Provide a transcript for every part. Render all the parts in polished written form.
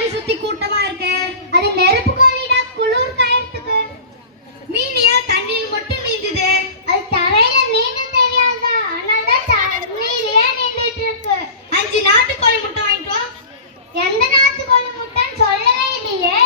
கோழி சுத்தி கூட்டமா இருக்கு. அது நெருப்பு கோழிடா, குளிர் காயறதுக்கு. மீன் ஏன் தண்ணியில் மட்டும் நீந்துது? அது தரையில நீந்தும் தெரியாதா, அதனால தண்ணியிலேயே நீந்திட்டு இருக்கு. 5 நாட்டுக்கோழி முட்டை வாங்கிட்டு வா. எந்த நாட்டுக்கோழி முட்டைன்னு சொல்லவே இல்லையே.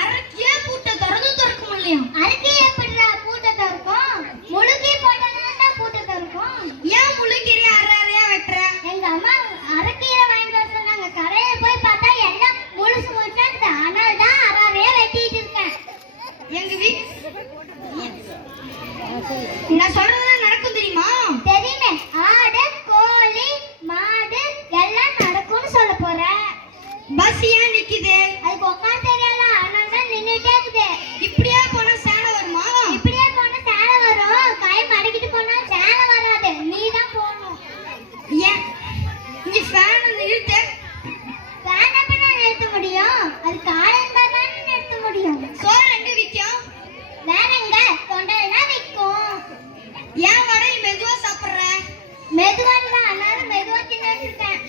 அரக்கியே பூட்டை திறக்க முடியும். அரைக்கி எப்படிடா பூட்டை திறக்கும்? முழுக்கி போட்டதான் பூட்டை திறக்கும். ஏன் முழுக்கீரை அரையா வெட்டுற? எங்க அம்மா அரைக்கீரை வாங்கிட்டு வர சொன்னாங்க. கரையில போய் பார்த்தா எல்லாம் முழுசு முழுசா இருக்குது. அதனால தான் அரையா வெட்டிட்டு இருக்கேன். எங்க வீட்டு நான் சொல்றதெல்லாம் நடக்கும் தெரியுமா? தெரியுமே. ஆடு, கோழி, மாடு எல்லாம் நடக்கும்னு சொல்ல போறேன். பஸ் ஏன் நிக்குது? அதுக்கு உட்கார தெரியல, அதனால தான் நின்னுட்டே இருக்குது. இப்படியே போனா சேலை வருமா? இப்படியே போனா சேலை வரும். கை மடக்கிட்டு போனா சேலை வராது, நீ தான் போகணும். ஏன் இங்க ஃபேன் நிறுத்து. ஃபேன் எப்படி நிறுத்த முடியும்? அது காலை இருந்தா தானே நிறுத்த முடியும். சோறு எங்க விற்கும்? வேற எங்க தொண்டையில விற்கும். ஏன் வடை மெதுவா சாப்பிடுற? மெதுவா தான், அதனால மெதுவா தின்னுட்டு இருக்கேன்.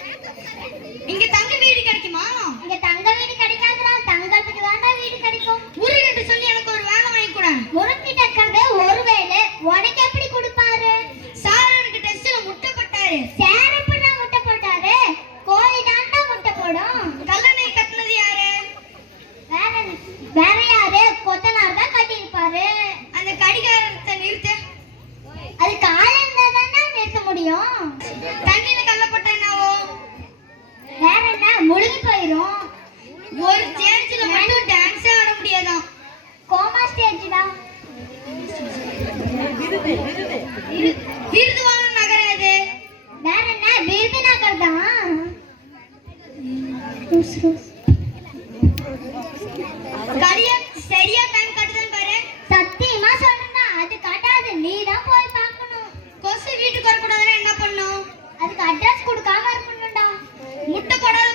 இங்க தங்க வீடு கிடைக்குமா? இங்க தங்க வீடு கிடைக்காதுடா, தங்கத்துக்கு தான்டா வீடு கிடைக்கும். முருகிட்ட சொல்லி எனக்கு ஒரு வேலை வாங்கி கொடு. முருங்கிட்ட இருக்கிறது ஒரு வேலை, உனக்கு எப்படி கொடுப்பாரு? சார் எனக்கு டெஸ்ட்ல முட்டை போட்டாரு. சேர் எப்படிடா முட்டை போட்டாரு? கோழி தான்டா முட்டை போடும். கல்லணை கட்டினது யாரு? வேற வேற யாரு? கொத்தனார் தான் கட்டியிருப்பாரு. அந்த கடிகாரத்தை நிறுத்து. அது காலை இருந்தா தானே நிறுத்த முடியும். தண்ணியில கல்ல போட்டா என்னவோ? வேற என்ன, முழுகி போயிரும். ஒரு ஸ்டேஜ்ல மட்டும் டான்ஸே ஆட முடியாதான். கோமா ஸ்டேஜ்டா. விருது வாங்க நகரம் எது? வேற என்ன, விருதுநகர் தான். சரியா டைம் கட்டுதான் பாரு. சத்தியமா சொல்றேன்னா அது கட்டாது, நீ தான் போய் பார்க்கணும். கொசு வீட்டுக்கு வரக்கூடாதுன்னா என்ன பண்ணும்? அதுக்கு அட்ரஸ் கொடுக்காம இருக்கணும்டா. முட்டை போடாத